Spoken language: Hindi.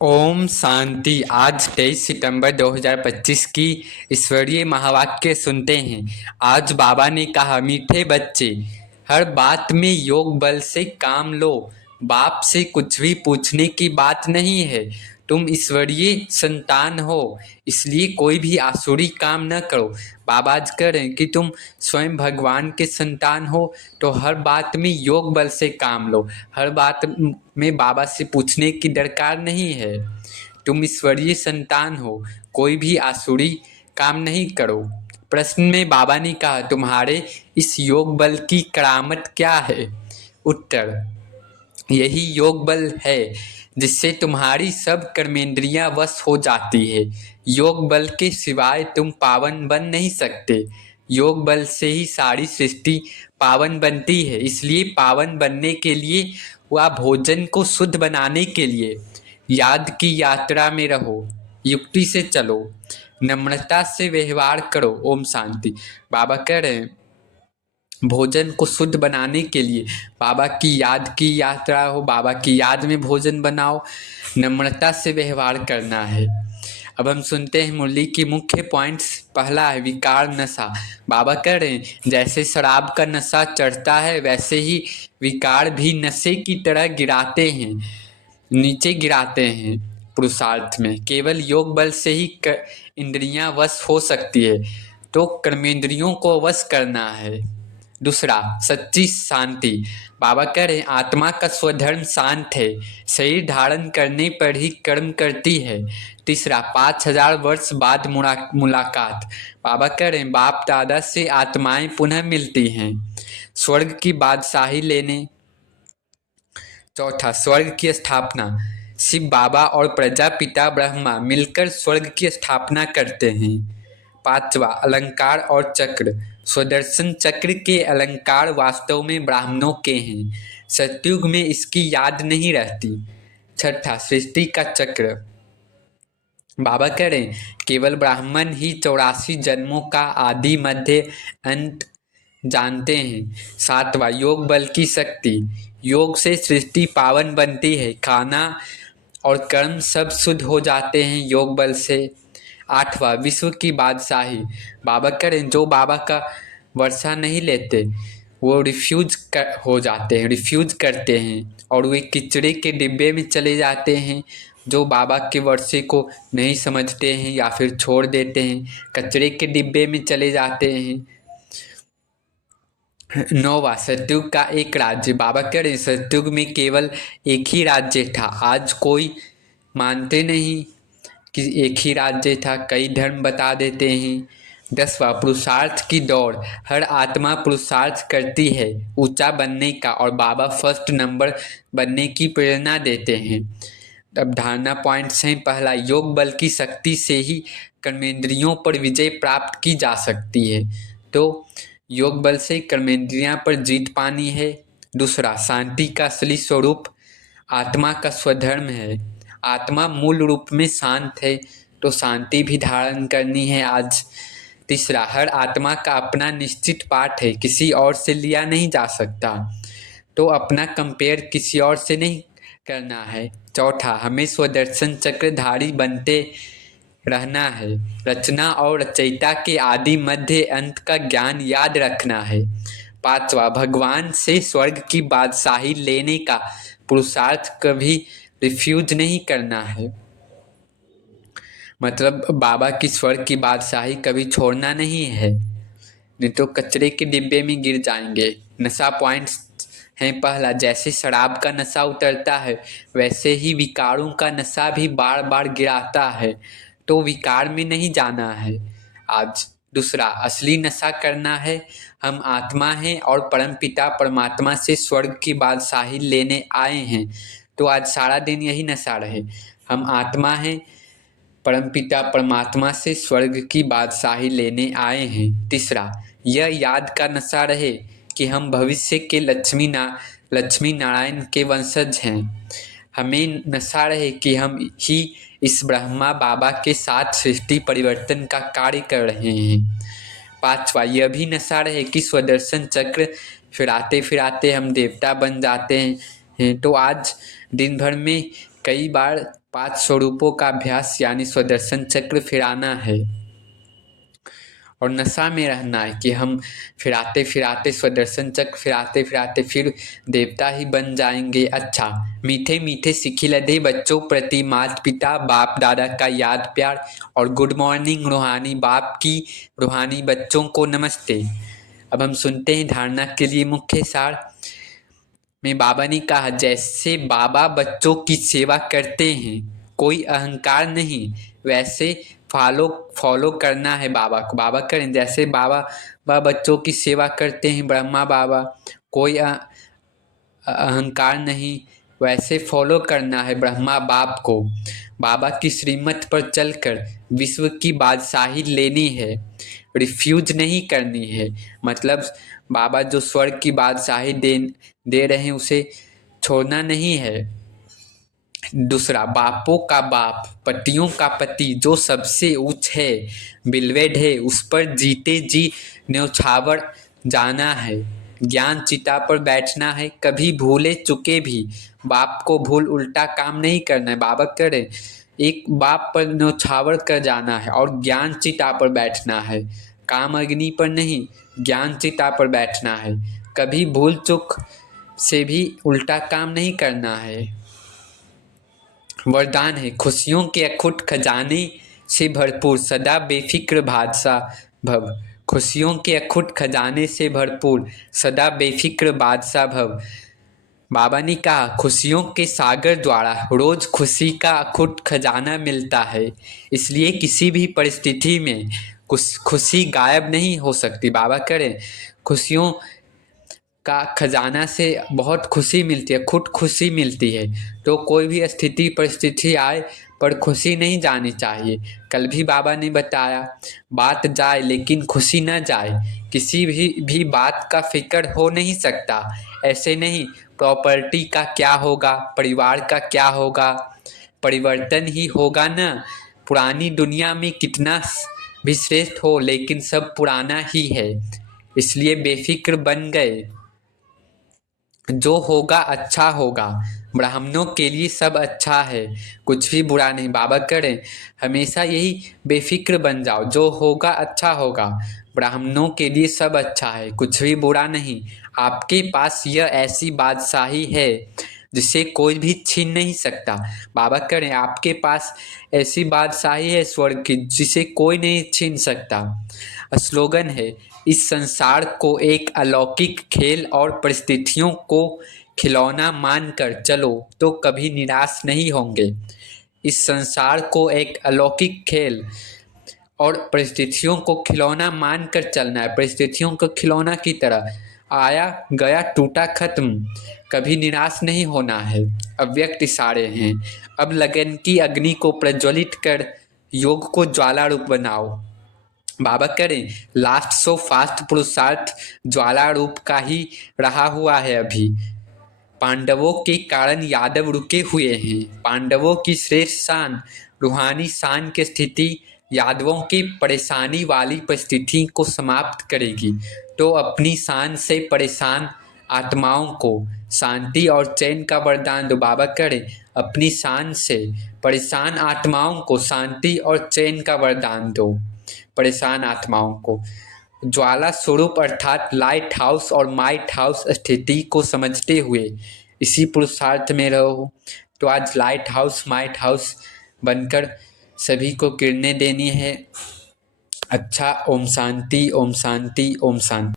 ओम शांति। आज 23 सितंबर 2025 की ईश्वरीय महावाक्य सुनते हैं। आज बाबा ने कहा, मीठे बच्चे, हर बात में योग बल से काम लो। बाप से कुछ भी पूछने की बात नहीं है। तुम ईश्वरीय संतान हो, इसलिए कोई भी आसुरी काम न करो। बाबा आज कह रहे हैं कि तुम स्वयं भगवान के संतान हो, तो हर बात में योग बल से काम लो। हर बात में बाबा से पूछने की दरकार नहीं है। तुम ईश्वरीय संतान हो, कोई भी आसुरी काम नहीं करो। प्रश्न में बाबा ने कहा, तुम्हारे इस योग बल की करामत क्या है? उत्तर, यही योग बल है जिससे तुम्हारी सब कर्मेंद्रियां वश हो जाती है। योग बल के सिवाय तुम पावन बन नहीं सकते। योग बल से ही सारी सृष्टि पावन बनती है। इसलिए पावन बनने के लिए व भोजन को शुद्ध बनाने के लिए याद की यात्रा में रहो, युक्ति से चलो, नम्रता से व्यवहार करो। ओम शांति। बाबा कह रहे हैं, भोजन को शुद्ध बनाने के लिए बाबा की यात्रा हो, बाबा की याद में भोजन बनाओ, नम्रता से व्यवहार करना है। अब हम सुनते हैं मुरली की मुख्य पॉइंट्स। पहला है विकार नशा। बाबा कह रहे हैं, जैसे शराब का नशा चढ़ता है, वैसे ही विकार भी नशे की तरह गिराते हैं, नीचे गिराते हैं। पुरुषार्थ में केवल योग बल से ही इंद्रियां वश हो सकती है, तो कर्मेंद्रियों को वश करना है। दूसरा, सच्ची शांति। बाबा कह रहे हैं, आत्मा का स्वधर्म शांत है, शरीर धारण करने पर ही कर्म करती है। तीसरा, 5000 वर्ष बाद मुलाकात। बाबा कह रहे हैं, बाप दादा से आत्माएं पुनः मिलती हैं, स्वर्ग की बादशाही लेने। चौथा, स्वर्ग की स्थापना। शिव बाबा और प्रजापिता ब्रह्मा मिलकर स्वर्ग की स्थापना करते हैं। पांचवा, अलंकार और चक्र। स्वदर्शन चक्र के अलंकार वास्तव में ब्राह्मणों के हैं, सतयुग में इसकी याद नहीं रहती। छठा, सृष्टि का चक्र। बाबा कह रहे हैं, केवल ब्राह्मण ही 84 जन्मों का आदि मध्य अंत जानते हैं। सातवां, योग बल की शक्ति। योग से सृष्टि पावन बनती है, खाना और कर्म सब शुद्ध हो जाते हैं योग बल से। आठवां, विश्व की बादशाही। बाबा करें, जो बाबा का वर्षा नहीं लेते वो हो जाते हैं, रिफ्यूज करते हैं, और वे किचड़े के डिब्बे में चले जाते हैं। जो बाबा के वर्षे को नहीं समझते हैं या फिर छोड़ देते हैं, कचरे के डिब्बे में चले जाते हैं। नौवा, सतयुग का एक राज्य। बाबा कह रहे हैं, सतयुग में केवल एक ही राज्य था, आज कोई मानते नहीं कि एक ही राज्य था, कई धर्म बता देते हैं। 10वां, पुरुषार्थ की दौड़। हर आत्मा पुरुषार्थ करती है ऊंचा बनने का, और बाबा फर्स्ट नंबर बनने की प्रेरणा देते हैं। अब धारणा पॉइंट्स हैं। पहला, योग बल की शक्ति से ही कर्मेंद्रियों पर विजय प्राप्त की जा सकती है, तो योग बल से कर्मेंद्रियां पर जीत पानी है। दूसरा, शांति का असली स्वरूप आत्मा का स्वधर्म है। आत्मा मूल रूप में शांत है, तो शांति भी धारण करनी है आज। तीसरा, हर आत्मा का अपना निश्चित पाठ है, किसी और से लिया नहीं जा सकता, तो अपना कंपेयर किसी और से नहीं करना है। चौथा, हमें स्वदर्शन चक्रधारी बनते रहना है, रचना और रचयिता के आदि मध्य अंत का ज्ञान याद रखना है। पांचवा, भगवान से स्वर्ग की बादशाही लेने का पुरुषार्थ कभी रिफ्यूज नहीं करना है, मतलब बाबा की स्वर्ग की बादशाही कभी छोड़ना नहीं है, नहीं तो कचरे के डिब्बे में गिर जाएंगे। नशा पॉइंट्स हैं। पहला, जैसे शराब का नशा उतरता है, वैसे ही विकारों का नशा भी बार बार गिराता है, तो विकार में नहीं जाना है आज। दूसरा, असली नशा करना है। हम आत्मा हैं और परमपिता परमात्मा से स्वर्ग की बादशाही लेने आए हैं, तो आज सारा दिन यही नशा रहे। हम आत्मा हैं, परमपिता परमात्मा से स्वर्ग की बादशाही लेने आए हैं। तीसरा, यह याद का नशा रहे कि हम भविष्य के लक्ष्मी नारायण के वंशज हैं। हमें नशा रहे कि हम ही इस ब्रह्मा बाबा के साथ सृष्टि परिवर्तन का कार्य कर रहे हैं। पांचवा, यह भी नशा रहे कि स्वदर्शन चक्र फिराते फिराते हम देवता बन जाते हैं, तो आज दिन भर में कई बार 5 स्वरूपों का अभ्यास यानी स्वदर्शन चक्र फिराना है और नशा में रहना है कि हम फिराते फिराते स्वदर्शन चक्र फिराते फिराते फिर देवता ही बन जाएंगे। अच्छा, मीठे मीठे सिखिलधे बच्चों प्रति माता पिता बाप दादा का याद प्यार और गुड मॉर्निंग रूहानी बाप की रूहानी बच्चों को नमस्ते। अब हम सुनते हैं धारणा के लिए मुख्य सार में बाबा ने कहा, जैसे बाबा बच्चों की सेवा करते हैं, कोई अहंकार नहीं, वैसे फॉलो करना है बाबा को। बाबा करें जैसे बाबा बच्चों की सेवा करते हैं, ब्रह्मा बाबा, कोई अहंकार नहीं, वैसे फॉलो करना है ब्रह्मा बाप को। बाबा की श्रीमत पर चलकर विश्व की बादशाही लेनी है, रिफ्यूज नहीं करनी है। मतलब बाबा जो स्वर्ग की बादशाही दे रहे हैं उसे छोड़ना नहीं है। दूसरा, बापों का बाप पतियों का पति जो सबसे उच्च है, बिलवेड है, उस पर जीते जी न्यौछावर जाना है, ज्ञान चिता पर बैठना है, कभी भूले चुके भी बाप को भूल उल्टा काम नहीं करना है। बाबा करे एक बाप पर न्यौछावर कर जाना है और ज्ञान चिता पर बैठना है, काम अग्नि पर नहीं, ज्ञान चिता पर बैठना है, कभी भूल चुक से भी उल्टा काम नहीं करना है। वरदान है, खुशियों के अखुट खजाने से भरपूर सदा बेफिक्र बादशाह भव। खुशियों के अखुट खजाने से भरपूर सदा बेफिक्र बादशाह भव। बाबा ने कहा, खुशियों के सागर द्वारा रोज खुशी का अखुट खजाना मिलता है, इसलिए किसी भी परिस्थिति में खुशी गायब नहीं हो सकती। बाबा करें खुशियों का खजाना से बहुत खुशी मिलती है, खुद खुशी मिलती है, तो कोई भी स्थिति परिस्थिति आए पर खुशी नहीं जानी चाहिए। कल भी बाबा ने बताया, बात जाए लेकिन खुशी न जाए। किसी भी बात का फिक्र हो नहीं सकता, ऐसे नहीं प्रॉपर्टी का क्या होगा, परिवार का क्या होगा, परिवर्तन ही होगा ना। पुरानी दुनिया में कितना भी श्रेष्ठ हो लेकिन सब पुराना ही है, इसलिए बेफिक्र बन गए। जो होगा अच्छा होगा, ब्राह्मणों के लिए सब अच्छा है, कुछ भी बुरा नहीं। बाबा करें हमेशा यही बेफिक्र बन जाओ, जो होगा अच्छा होगा, ब्राह्मणों के लिए सब अच्छा है, कुछ भी बुरा नहीं। आपके पास यह ऐसी बादशाही है जिसे कोई भी छीन नहीं सकता। बाबा करें आपके पास ऐसी बादशाही है स्वर्ग की जिसे कोई नहीं छीन सकता। स्लोगन है, इस संसार को एक अलौकिक खेल और परिस्थितियों को खिलौना मानकर चलो तो कभी निराश नहीं होंगे। इस संसार को एक अलौकिक खेल और परिस्थितियों को खिलौना मानकर चलना है, परिस्थितियों को खिलौना की तरह आया गया टूटा खत्म, कभी निराश नहीं होना है। अव्यक्त इशारे हैं, अब लगन की अग्नि को प्रज्वलित कर योग को ज्वाला रूप बनाओ। बाबा करें लास्ट सो फास्ट पुरुषार्थ ज्वाला रूप का ही रहा हुआ है। अभी पांडवों के कारण यादव रुके हुए हैं, पांडवों की श्रेष्ठ शान रूहानी शान की स्थिति यादवों की परेशानी वाली परिस्थिति को समाप्त करेगी। तो अपनी शान से परेशान आत्माओं को शांति और चैन का वरदान दो। बाबा करें अपनी शान से परेशान आत्माओं को शांति और चैन का वरदान दो। परेशान आत्माओं को ज्वाला स्वरूप अर्थात लाइट हाउस और माइट हाउस स्थिति को समझते हुए इसी पुरुषार्थ में रहो। तो आज लाइट हाउस माइट हाउस बनकर सभी को किरणें देनी है। अच्छा, ओम शांति ओम शांति ओम शांति।